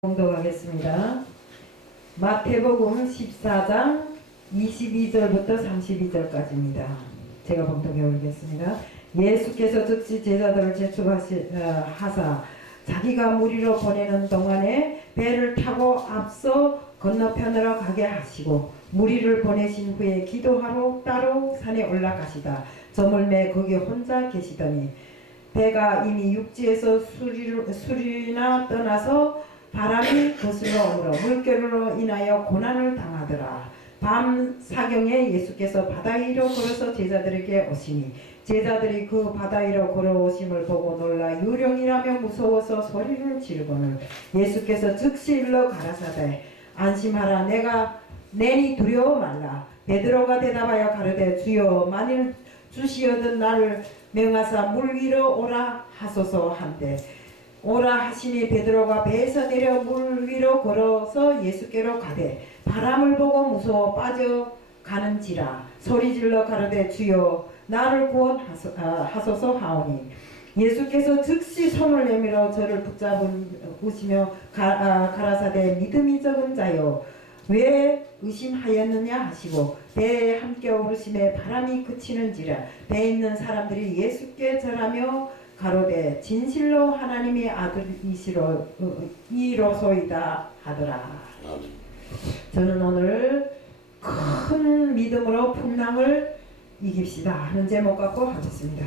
봉독하겠습니다. 마태복음 14장 22절부터 32절까지입니다. 제가 봉독해 올리겠습니다. 예수께서 즉시 제자들을 제축하사 자기가 무리로 보내는 동안에 배를 타고 앞서 건너편으로 가게 하시고 무리를 보내신 후에 기도하러 따로 산에 올라가시다. 저물매 거기 혼자 계시더니 배가 이미 육지에서 수리나 떠나서 바람이 거슬러 오므로 물결로 인하여 고난을 당하더라. 밤 사경에 예수께서 바다 위로 걸어서 제자들에게 오시니 제자들이 그 바다 위로 걸어오심을 보고 놀라 유령이라며 무서워서 소리를 지르거늘 예수께서 즉시 일러 가라사대 안심하라 내가 내니 두려워 말라. 베드로가 대답하여 가르되 주여 만일 주시어든 나를 명하사 물 위로 오라 하소서 한대 오라 하시니 베드로가 배에서 내려 물 위로 걸어서 예수께로 가되 바람을 보고 무서워 빠져가는지라 소리질러 가르되 주여 나를 구원하소서 하오니 예수께서 즉시 손을 내밀어 저를 붙잡으시며 가라사대 믿음이 적은 자여 왜 의심하였느냐 하시고 배에 함께 오르심에 바람이 그치는지라 배에 있는 사람들이 예수께 절하며 가로되 진실로 하나님의 아들이시로소이다 하더라. 저는 오늘 큰 믿음으로 풍랑을 이깁시다 하는 제목 갖고 하겠습니다.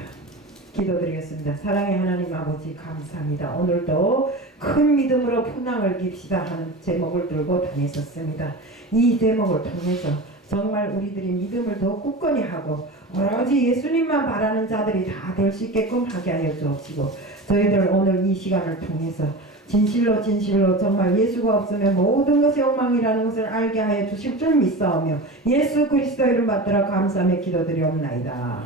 기도드리겠습니다. 사랑의 하나님 아버지 감사합니다. 오늘도 큰 믿음으로 풍랑을 이깁시다 하는 제목을 들고 다녔었습니다. 이 제목을 통해서 정말 우리들이 믿음을 더 굳건히 하고 오로지 예수님만 바라는 자들이 다 될 수 있게끔 하게 하여 주옵시고 저희들 오늘 이 시간을 통해서 진실로 정말 예수가 없으면 모든 것이 엉망이라는 것을 알게 하여 주실 줄 믿사오며 예수 그리스도 이름 받들어 감사하며 기도드리옵나이다.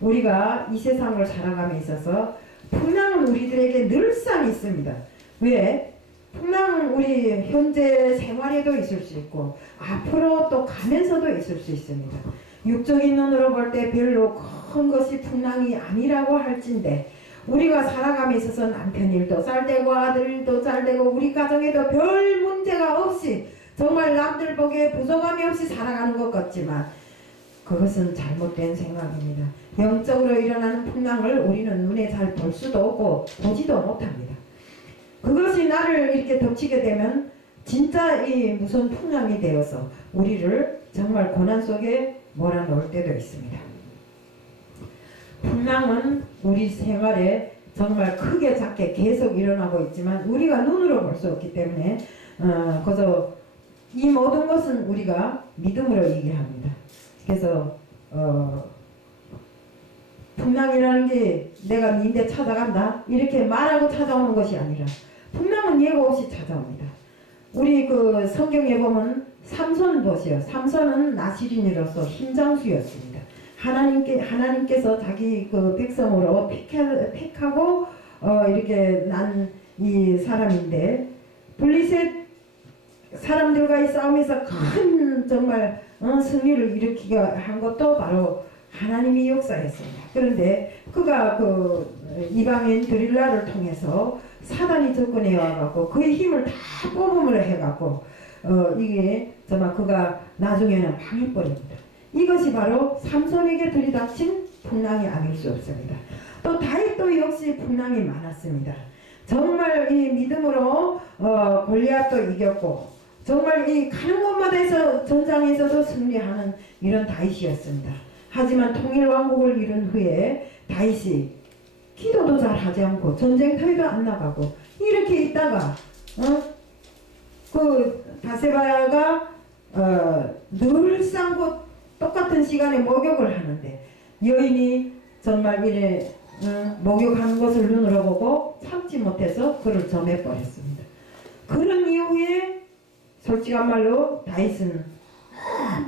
우리가 이 세상을 살아감에 있어서 풍랑은 우리들에게 늘상 있습니다. 왜? 풍랑은 우리 현재 생활에도 있을 수 있고 앞으로 또 가면서도 있을 수 있습니다. 육적인 눈으로 볼 때 별로 큰 것이 풍랑이 아니라고 할진데 우리가 살아감에 있어서 남편 일도 잘되고 아들 일도 잘되고 우리 가정에도 별 문제가 없이 정말 남들 보기에 부족함이 없이 살아가는 것 같지만 그것은 잘못된 생각입니다. 영적으로 일어나는 풍랑을 우리는 눈에 잘 볼 수도 없고 보지도 못합니다. 그것이 나를 이렇게 덮치게 되면 진짜 이 무슨 풍랑이 되어서 우리를 정말 고난 속에 몰아넣을 때도 있습니다. 풍랑은 우리 생활에 정말 크게 작게 계속 일어나고 있지만 우리가 눈으로 볼 수 없기 때문에 그래서 이 모든 것은 우리가 믿음으로 얘기합니다. 그래서 풍랑이라는 게 내가 니네 찾아간다 이렇게 말하고 찾아오는 것이 아니라 풍랑은 예고 없이 찾아옵니다. 우리 그 성경에 보면 삼손 보세요. 삼손은 나시린이로서 힘장수였습니다. 하나님께서 자기 그 백성으로 택하고 이렇게 난 이 사람인데 블리셋 사람들과의 싸움에서 큰 정말 승리를 일으키게 한 것도 바로 하나님이 역사했습니다. 그런데 그가 그 이방인 드릴라를 통해서 사단이 접근해 와갖고 그의 힘을 다 뽑음으로 해갖고 이게 정말 그가 나중에는 망해버립니다. 이것이 바로 삼손에게 들이닥친 풍랑이 아닐 수 없습니다. 또 다윗도 역시 풍랑이 많았습니다. 정말 이 믿음으로 골리앗도 이겼고 정말 이 가는 곳마다에서 전장에서도 승리하는 이런 다윗이었습니다. 하지만 통일왕국을 이룬 후에 다윗이 기도도 잘 하지 않고 전쟁터에도 안 나가고 이렇게 있다가 그 바세바가 늘상 똑같은 시간에 목욕을 하는데 여인이 정말 이래 목욕하는 것을 눈으로 보고 참지 못해서 그를 점해버렸습니다. 그런 이후에 솔직한 말로 다윗은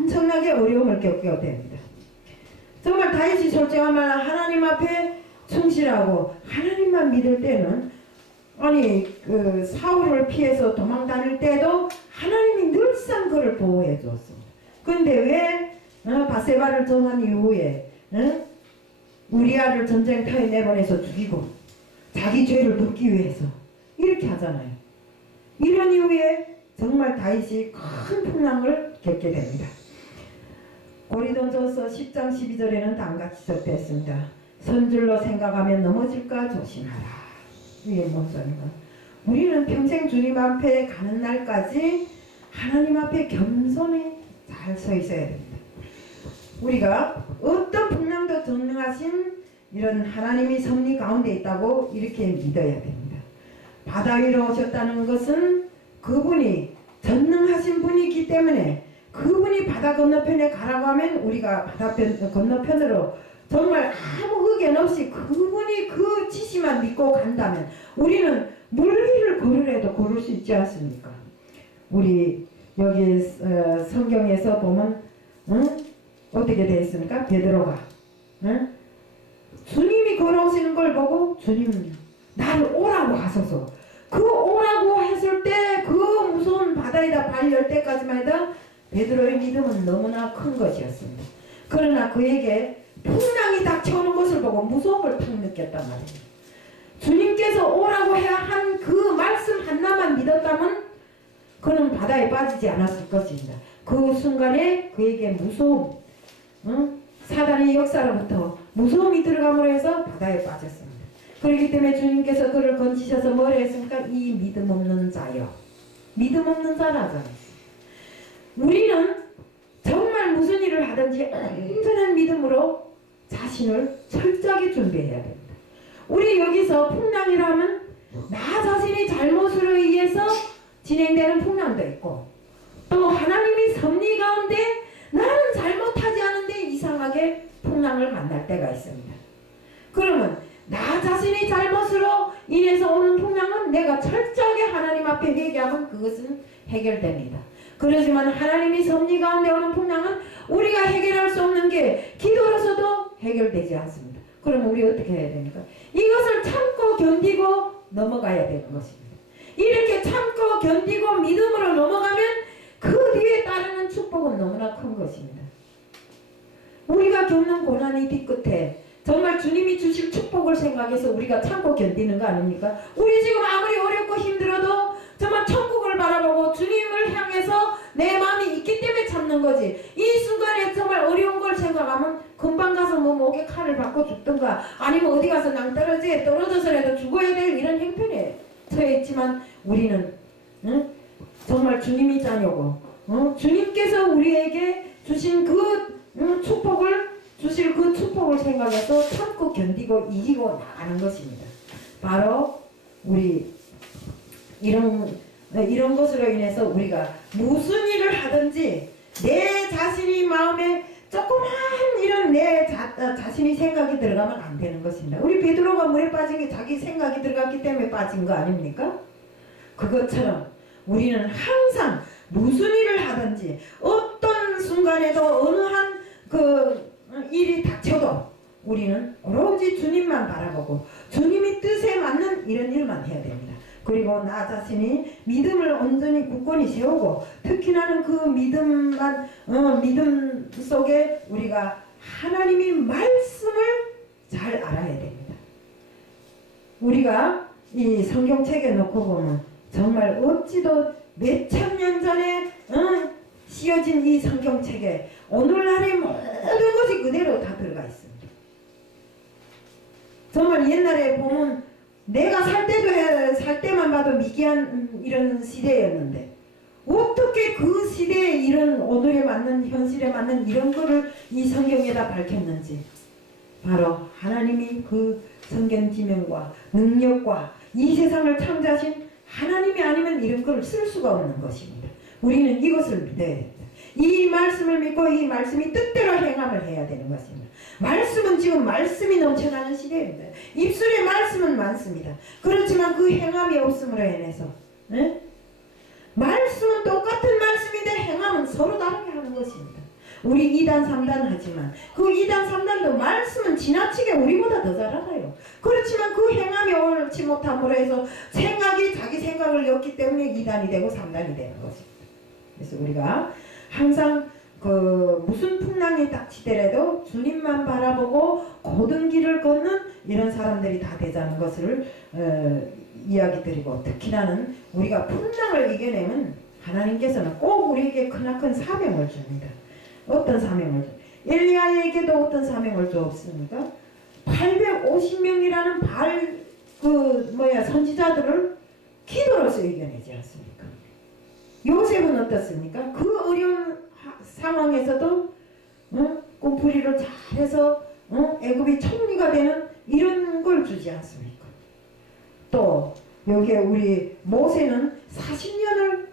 엄청나게 어려움을 겪게 됩니다. 정말 다윗이 솔직한 말로 하나님 앞에 충실하고 하나님만 믿을 때는 아니 그 사울을 피해서 도망 다닐 때도 하나님이 늘상 그를 보호해 주었습니다. 그런데 왜 바세바를 정한 이후에 우리아를 전쟁터에 내보내서 죽이고 자기 죄를 덮기 위해서 이렇게 하잖아요. 이런 이후에 정말 다윗이 큰 풍랑을 겪게 됩니다. 고린도전서 10장 12절에는 다음같이 적혀있습니다. 선줄로 생각하면 넘어질까 조심하라. 이게 뭔소리인가? 우리는 평생 주님 앞에 가는 날까지 하나님 앞에 겸손히 잘 서 있어야 됩니다. 우리가 어떤 풍랑도 전능하신 이런 하나님이 섭리 가운데 있다고 이렇게 믿어야 됩니다. 바다 위로 오셨다는 것은 그분이 전능하신 분이기 때문에 그분이 바다 건너편에 가라고 하면 우리가 바다 건너편으로 정말 아무 의견 없이 그분이 그 지시만 믿고 간다면 우리는 물 위를 걸으래도 걸을 수 있지 않습니까? 우리 여기 성경에서 보면 어떻게 되어 있습니까? 베드로가 주님이 걸어오시는 걸 보고 주님 나를 오라고 하소서. 그 오라고 했을 때 그 무서운 바다에다 발 열 때까지만 해도 베드로의 믿음은 너무나 큰 것이었습니다. 그러나 그에게 풍랑이 닥쳐오는 것을 보고 무서움을 탁 느꼈단 말이에요. 주님께서 오라고 해야 한 그 말씀 하나만 믿었다면 그는 바다에 빠지지 않았을 것입니다. 그 순간에 그에게 무서움, 사단의 역사로부터 무서움이 들어감으로 해서 바다에 빠졌습니다. 그렇기 때문에 주님께서 그를 건지셔서 뭐라 했습니까? 이 믿음 없는 자여. 믿음 없는 자라잖아요. 우리는 정말 무슨 일을 하든지 온전한 믿음으로 자신을 철저하게 준비해야 됩니다. 우리 여기서 풍랑이라면 나 자신의 잘못으로 의해서 진행되는 풍랑도 있고 또 하나님이 섭리 가운데 나는 잘못하지 않은데 이상하게 풍랑을 만날 때가 있습니다. 그러면 나 자신의 잘못으로 인해서 오는 풍랑은 내가 철저하게 하나님 앞에 회개하면 그것은 해결됩니다. 그렇지만 하나님이 섭리 가운데 오는 풍랑은 우리가 해결할 수 없는 게 기도로서도 해결되지 않습니다. 그럼 우리 어떻게 해야 됩니까? 이것을 참고 견디고 넘어가야 되는 것입니다. 이렇게 참고 견디고 믿음으로 넘어가면 그 뒤에 따르는 축복은 너무나 큰 것입니다. 우리가 겪는 고난의 뒤끝에 정말 주님이 주실 축복을 생각해서 우리가 참고 견디는 거 아닙니까? 우리 지금 아무리 어렵고 힘들어도 정말 천국을 바라보고 주님을 향해서 내 마음이 있기 때문에 참는 거지. 이 순간에 정말 어려운 걸 생각하면 금방 가서 뭐 목에 칼을 받고 죽든가 아니면 어디 가서 떨어져서라도 죽어야 될 이런 형편에 처해 있지만 우리는 정말 주님이 자녀고 주님께서 우리에게 주신 그 축복을 주실 그 축복을 생각해서 참고 견디고 이기고 나가는 것입니다. 바로 우리 이런 것으로 인해서 우리가 무슨 일을 하든지 내 자신이 마음에 조그만 이런 내 자신이 생각이 들어가면 안 되는 것입니다. 우리 베드로가 물에 빠진 게 자기 생각이 들어갔기 때문에 빠진 거 아닙니까? 그것처럼 우리는 항상 무슨 일을 하든지 어떤 순간에도 어느 한 일이 닥쳐도 우리는 오로지 주님만 바라보고 주님의 뜻에 맞는 이런 일만 해야 됩니다. 그리고 나 자신이 믿음을 온전히 굳건히 세우고 특히나는 그 믿음 속에 우리가 하나님의 말씀을 잘 알아야 됩니다. 우리가 이 성경책에 놓고 보면 정말 어찌도 몇천 년 전에 씌어진 이 성경책에 오늘날의 모든 것이 그대로 다 들어가 있습니다. 정말 옛날에 보면 내가 살 때만 봐도 미개한 이런 시대였는데 어떻게 그 시대에 이런 오늘에 맞는 현실에 맞는 이런 거를 이 성경에다 밝혔는지 바로 하나님이 그 성경 지명과 능력과 이 세상을 창조하신 하나님이 아니면 이런 걸 쓸 수가 없는 것입니다. 우리는 이것을 믿어야 됩니다. 이 말씀을 믿고 이 말씀이 뜻대로 행함을 해야 되는 것입니다. 말씀은 지금 말씀이 넘쳐나는 시대입니다. 입술에 말씀은 많습니다. 그렇지만 그 행함이 없음으로 인해서 말씀은 똑같은 말씀인데 행함은 서로 다르게 하는 것입니다. 우리 2단 3단 하지만 그 2단 3단도 말씀은 지나치게 우리보다 더 잘 알아요. 그렇지만 그 행함이 옳지 못함으로 해서 생각이 자기 생각을 엮기 때문에 2단이 되고 3단이 되는 것입니다. 그래서 우리가 항상 무슨 풍랑이 닥치더라도 주님만 바라보고 고든 길을 걷는 이런 사람들이 다 되자는 것을 이야기 드리고, 특히나는 우리가 풍랑을 이겨내면 하나님께서는 꼭 우리에게 크나큰 사명을 줍니다. 어떤 사명을 줍니다. 엘리야에게도 어떤 사명을 주었습니까? 850명이라는 선지자들을 기도로서 이겨내지 않습니까? 요셉은 어떻습니까? 그 어려운 상황에서도 꿈풀이를 잘해서 애굽이 총리가 되는 이런 걸 주지 않습니까? 또 여기에 우리 모세는 40년을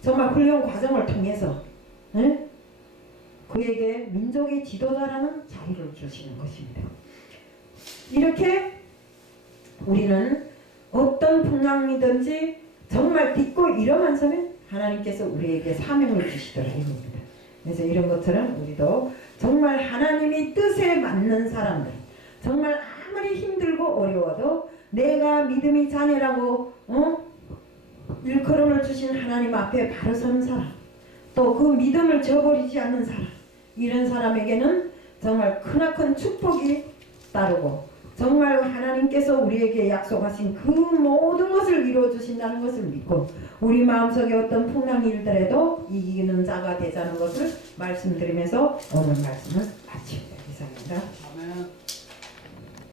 정말 훈련 과정을 통해서 그에게 민족의 지도자라는 자리를 주시는 것입니다. 이렇게 우리는 어떤 풍랑이든지 정말 딛고 일어만 서면 하나님께서 우리에게 사명을 주시더라 이겁니다. 그래서 이런 것처럼 우리도 정말 하나님이 뜻에 맞는 사람들, 정말 아무리 힘들고 어려워도 내가 믿음의 자녀라고 일컬음을 주신 하나님 앞에 바로 서는 사람, 또 그 믿음을 저버리지 않는 사람, 이런 사람에게는 정말 크나큰 축복이 따르고 정말 하나님께서 우리에게 약속하신 그 모든 것을 이루어 주신다는 것을 믿고 우리 마음속에 어떤 풍랑이 일더라도 이기는 자가 되자는 것을 말씀드리면서 오늘 말씀을 마칩니다. 이상입니다. 아멘.